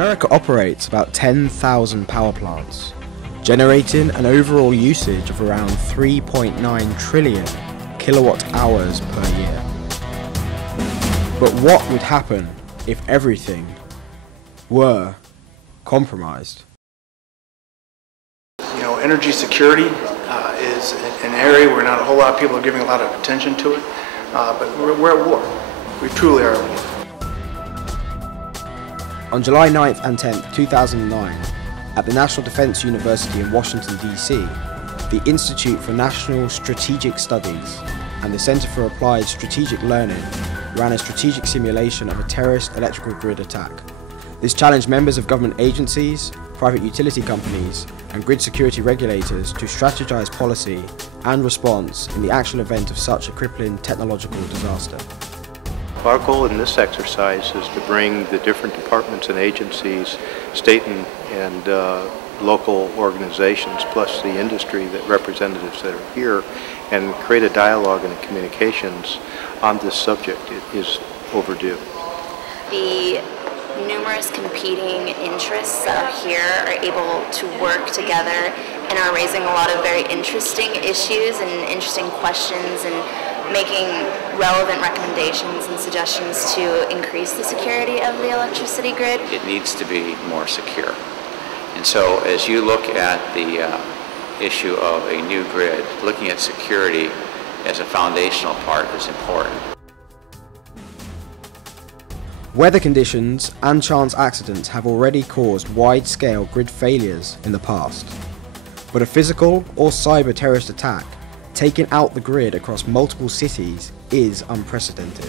America operates about 10,000 power plants, generating an overall usage of around 3.9 trillion kilowatt hours per year. But what would happen if everything were compromised? You know, energy security is an area where not a whole lot of people are giving a lot of attention to it, but we're at war. We truly are at war. On July 9th and 10th, 2009, at the National Defense University in Washington, D.C., the Institute for National Strategic Studies and the Center for Applied Strategic Learning ran a strategic simulation of a terrorist electrical grid attack. This challenged members of government agencies, private utility companies, and grid security regulators to strategize policy and response in the actual event of such a crippling technological disaster. Our goal in this exercise is to bring the different departments and agencies, state and local organizations, plus the industry representatives that are here, and create a dialogue and a communications on this subject. It is overdue. The numerous competing interests that are here are able to work together and are raising a lot of very interesting issues and interesting questions and making relevant recommendations and suggestions to increase the security of the electricity grid. It needs to be more secure. And so as you look at the issue of a new grid, looking at security as a foundational part is important. Weather conditions and chance accidents have already caused wide-scale grid failures in the past. But a physical or cyber terrorist attack taking out the grid across multiple cities is unprecedented.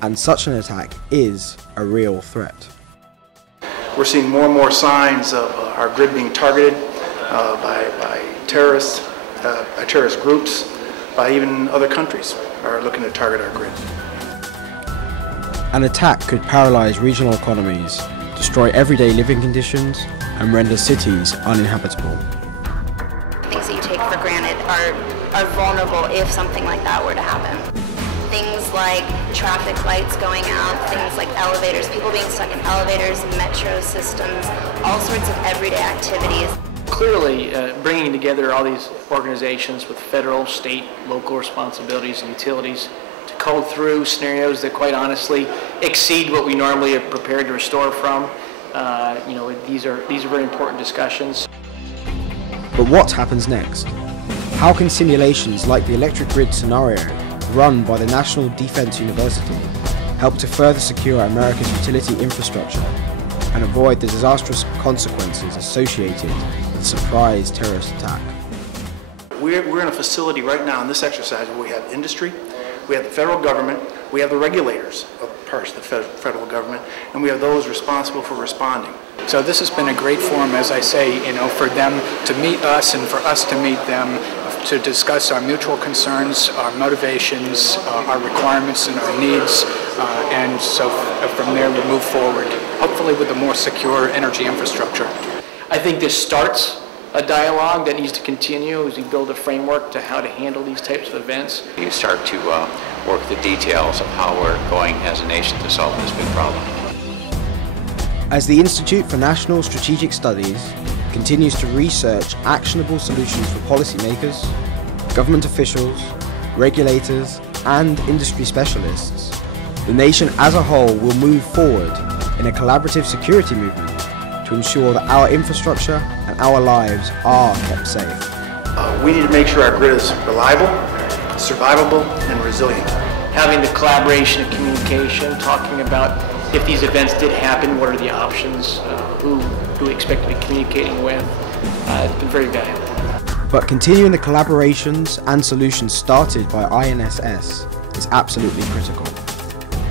And such an attack is a real threat. We're seeing more and more signs of our grid being targeted by terrorists, by terrorist groups, by even other countries are looking to target our grid. An attack could paralyze regional economies, destroy everyday living conditions, and render cities uninhabitable. Things that you take for granted are vulnerable if something like that were to happen. Things like traffic lights going out, things like elevators, people being stuck in elevators, metro systems, all sorts of everyday activities. Clearly, bringing together all these organizations with federal, state, local responsibilities and utilities to code through scenarios that quite honestly exceed what we normally are prepared to restore from. These are very important discussions. But what happens next? How can simulations like the electric grid scenario run by the National Defense University help to further secure America's utility infrastructure and avoid the disastrous consequences associated with a surprise terrorist attack? We're in a facility right now in this exercise where we have industry, we have the federal government, we have the regulators of parts of the federal government, and we have those responsible for responding. So this has been a great forum, as I say, for them to meet us and for us to meet them, to discuss our mutual concerns, our motivations, our requirements and our needs, and so from there we move forward, hopefully with a more secure energy infrastructure. I think this starts a dialogue that needs to continue as we build a framework to how to handle these types of events. You start to work the details of how we're going as a nation to solve this big problem. As the Institute for National Strategic Studies continues to research actionable solutions for policymakers, government officials, regulators, and industry specialists, the nation as a whole will move forward in a collaborative security movement to ensure that our infrastructure and our lives are kept safe. We need to make sure our grid is reliable, survivable, and resilient. Having the collaboration and communication, talking about if these events did happen, what are the options, who do we expect to be communicating with, it's been very valuable. But continuing the collaborations and solutions started by INSS is absolutely critical.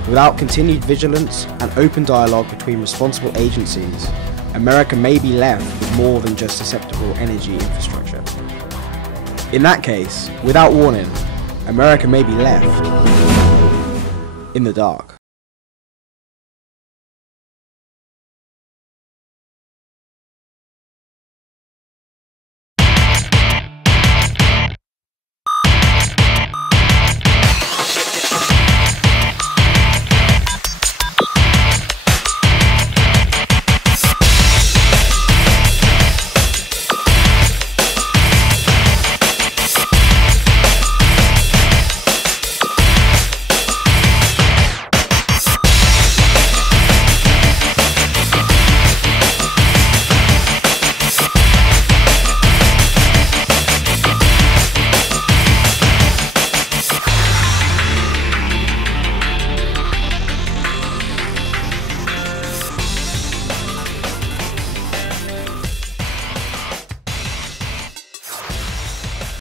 Without continued vigilance and open dialogue between responsible agencies, America may be left with more than just susceptible energy infrastructure. In that case, without warning, America may be left in the dark.